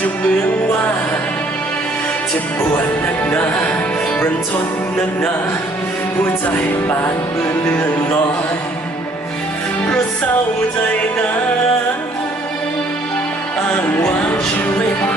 จะเหมือนว่าเจ็บปวดนักหนารันทดนักหนาหัวใจปานเมื่อเลื่อนลอยเพราะเศร้าใจนะอ้างว้างชีวิต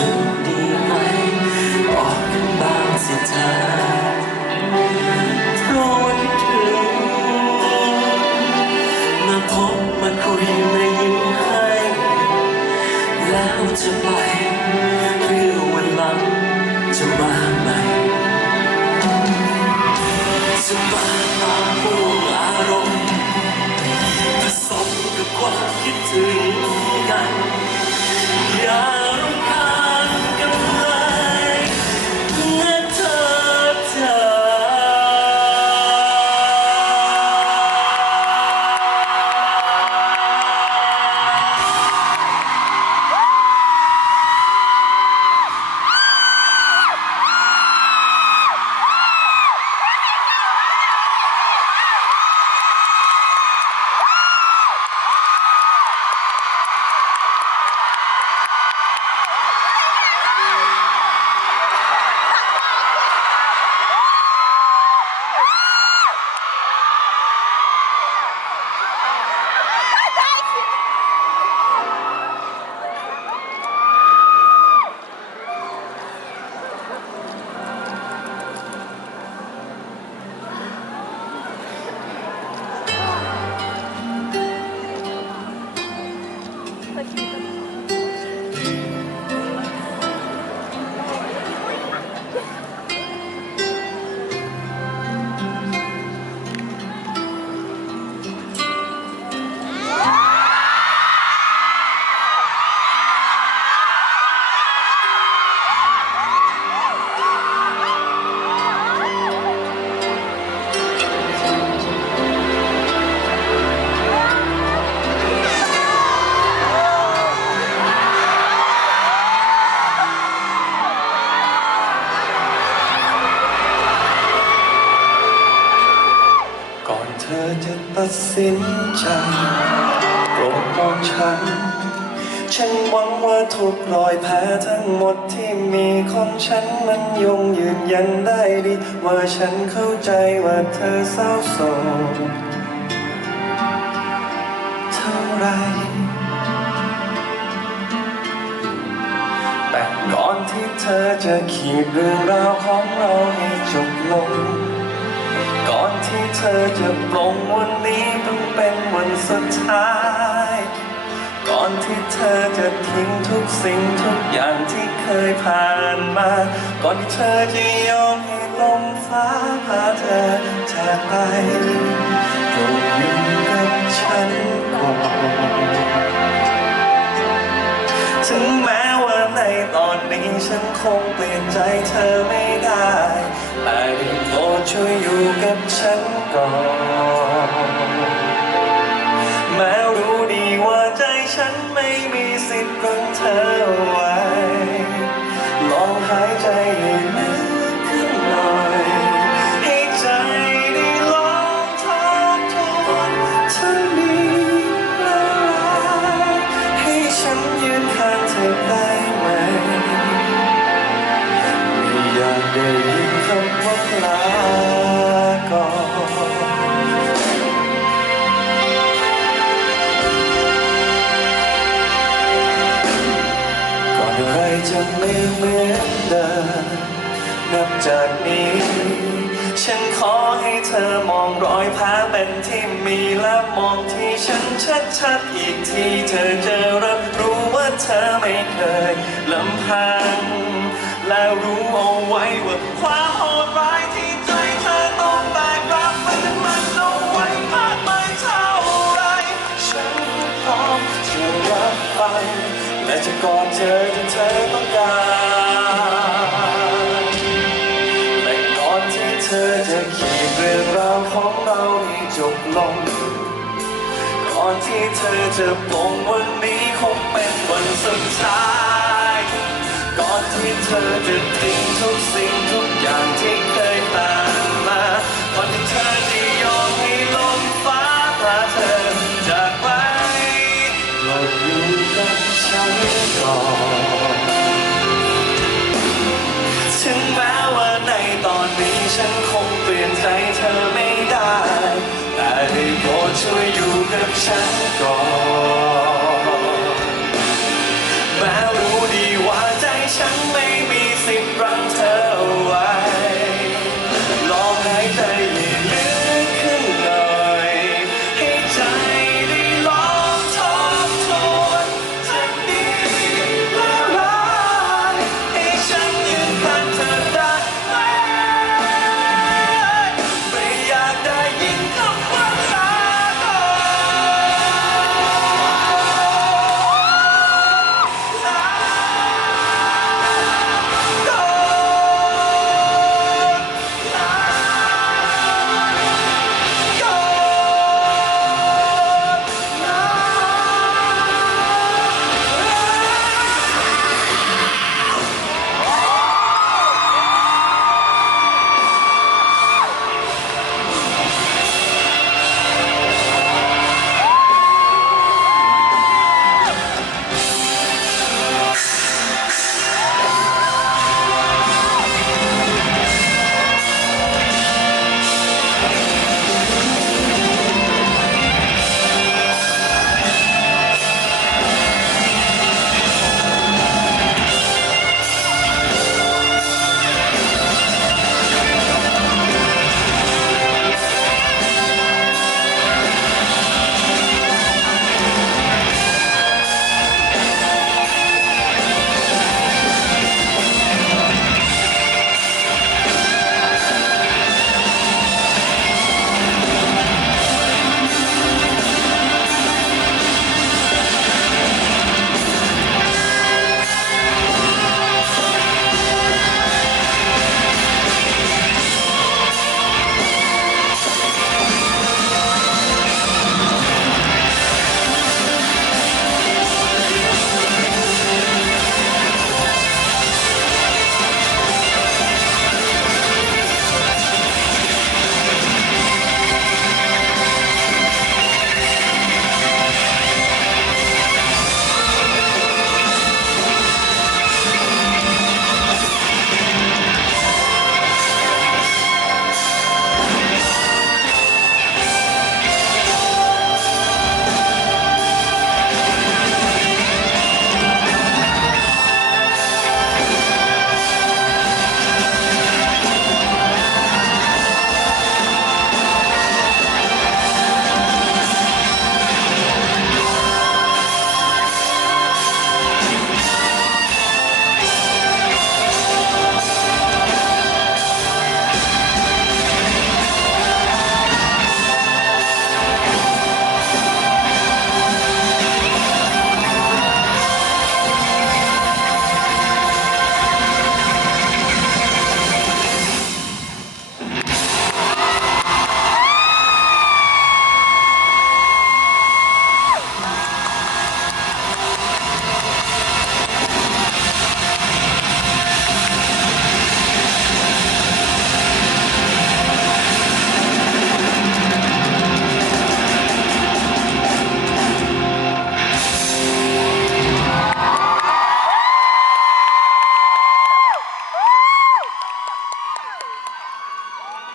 สึกดีไหมออกกันบ้างสิเธอ อนเธอจะตัดสินใจโปรดมองฉัน ฉันหวังว่าทุกรอยแผลทั้งหมดที่มีของฉันมันยงยืนยันได้ดี ว่าฉันเข้าใจว่าเธอเศร้าโศกเท่าไรแต่ก่อนที่เธอจะขีดเรื่องราวของเราให้จบลง ก่อนที่เธอจะปลงวันนี้ต้องเป็นวันสุดท้าย ก่อนที่เธอจะทิ้งทุกสิ่งทุกอย่างที่เคยผ่านมา ก่อนที่เธอจะยอมให้ลมฟ้าพาเธอจากไปจงอยู่กับฉันก่อนถึงแม้ ตอนนี้ฉันคงเปลี่ยนใจเธอไม่ได้ แต่โปรดช่วยอยู่กับฉันก่อน ไม่เหมือนเดิมนับจากนี้ ฉันขอให้เธอมองรอยแผลเป็นที่มีและมองที่ฉันชัดๆอีกทีเธอจะรับรู้ว่าเธอไม่เคยลำพัง และรู้เอาไว้ว่าความโหดร้ายที่ใจเธอต้องแบกรับมันมันเอาไว้มากมายเท่าไรฉันพร้อมจะรับฟังและจะกอดเธอที่เธอ ธอจะปลงวันนี้คงเป็นวันสุดท้าย ก่อนที่เธอจะทิ้งทุกสิ่งทุกอย่างที่เคยผ่านมาก่อนที่เธอจะยอมให้ลมฟ้าพาเธอจากไปเราอยู่กับฉันก่อนถึงแม้ว่าในตอนนี้ฉันคงเปลี่ยนใจเธอไม่ได้ แต่ได้โปรดช่วยอยู่กับฉัน